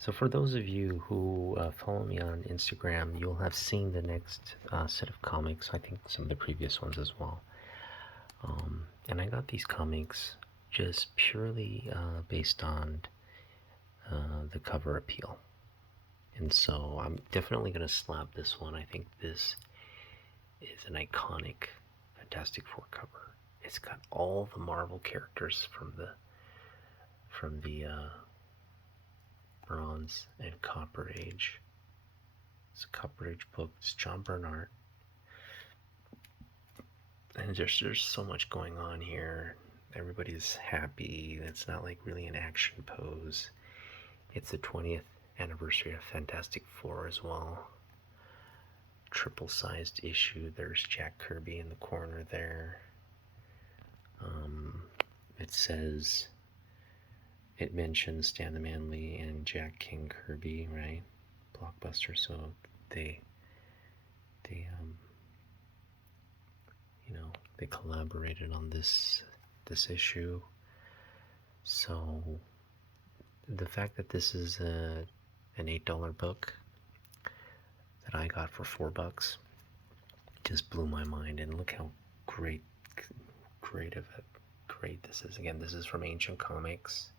So for those of you who follow me on Instagram, you'll have seen the next set of comics. I think some of the previous ones as well. And I got these comics just purely based on the cover appeal. And so I'm definitely going to slap this one. I think this is an iconic Fantastic Four cover. It's got all the Marvel characters from the Bronze and Copper Age. It's a Copper Age book. It's John Byrne art. And there's so much going on here. Everybody's happy. It's not like really an action pose. It's the 20th anniversary of Fantastic Four as well. Triple-sized issue. There's Jack Kirby in the corner there. It says, it mentions Stan the Man Lee and Jack King Kirby, right? Blockbuster. So they they collaborated on this issue. So the fact that this is an $8 book that I got for $4 just blew my mind. And look how great this is. Again, this is from Ancient Comics.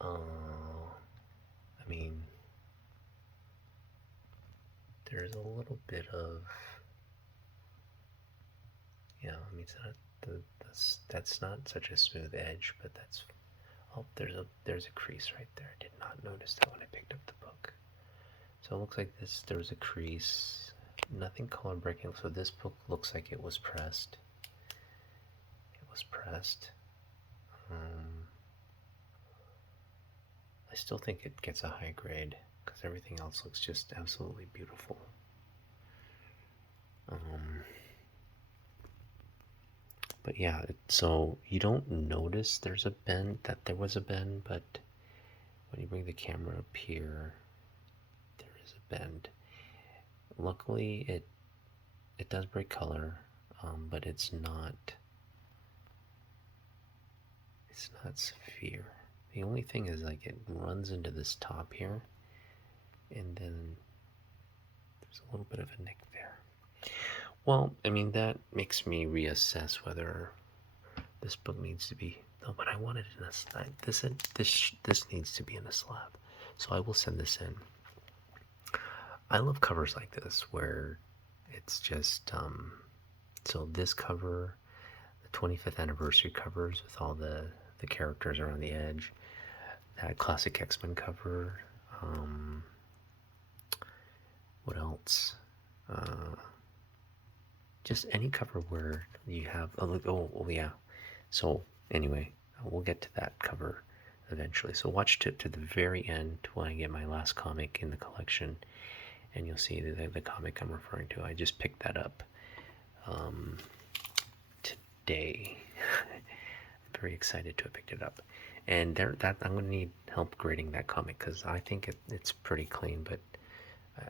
I mean, there's a little bit of, I mean, it's not that's not such a smooth edge, but that's, oh, there's a crease right there. I did not notice that when I picked up the book. So it looks like there's a crease, nothing color breaking. So this book looks like it was pressed. I still think it gets a high grade because everything else looks just absolutely beautiful. But yeah, so you don't notice there's a bend, that there was a bend, but when you bring the camera up here, there is a bend. Luckily, it does break color, but it's not severe. The only thing is, like, it runs into this top here, and then there's a little bit of a nick there. Well, I mean, that makes me reassess whether this book needs to be, no, but I wanted it in a slab. This needs to be in a slab. So I will send this in. I love covers like this where it's just, so this cover, the 25th anniversary covers with all the characters around the edge, that classic X-Men cover, what else? Just any cover where you have, oh yeah. So anyway, we'll get to that cover eventually. So watch to the very end when I get my last comic in the collection, and you'll see the comic I'm referring to. I just picked that up today. I'm very excited to have picked it up, and I'm going to need help grading that comic because I think it's pretty clean, but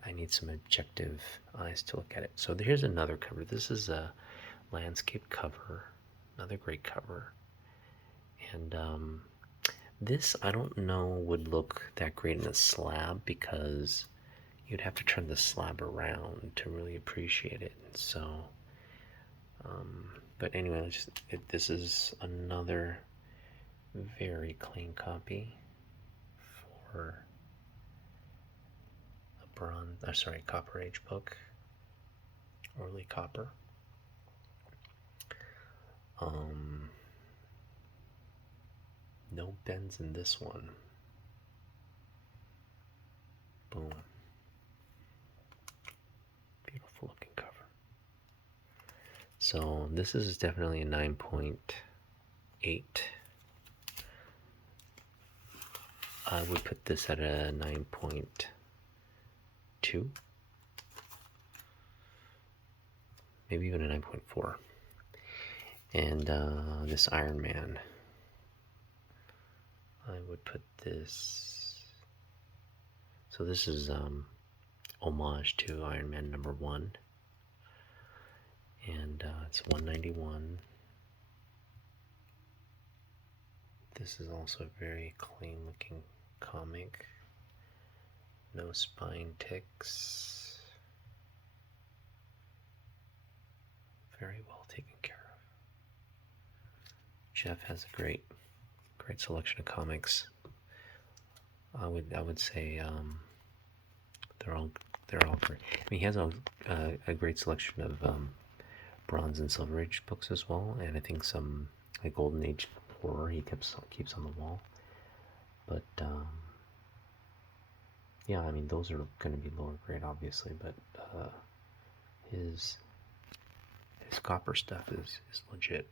I need some objective eyes to look at it. So here's another cover. This is a landscape cover, another great cover. And this, I don't know, would look that great in a slab because you'd have to turn the slab around to really appreciate it. So, but anyway, this is another very clean copy for Copper Age book, early Copper. No bends in this one. Boom. Beautiful looking cover. So this is definitely a 9.8. I would put this at a 9.2, maybe even a 9.4. And this Iron Man, I would put this, so this is homage to Iron Man #1, and it's 191. This is also a very clean looking comic. comic. No spine ticks. Very well taken care of. Jeff has a great selection of comics. I would say they're all great. I mean, he has a great selection of Bronze and Silver Age books as well, and I think some like Golden Age horror he keeps on the wall. But yeah, I mean those are going to be lower grade, obviously, but his copper stuff is legit.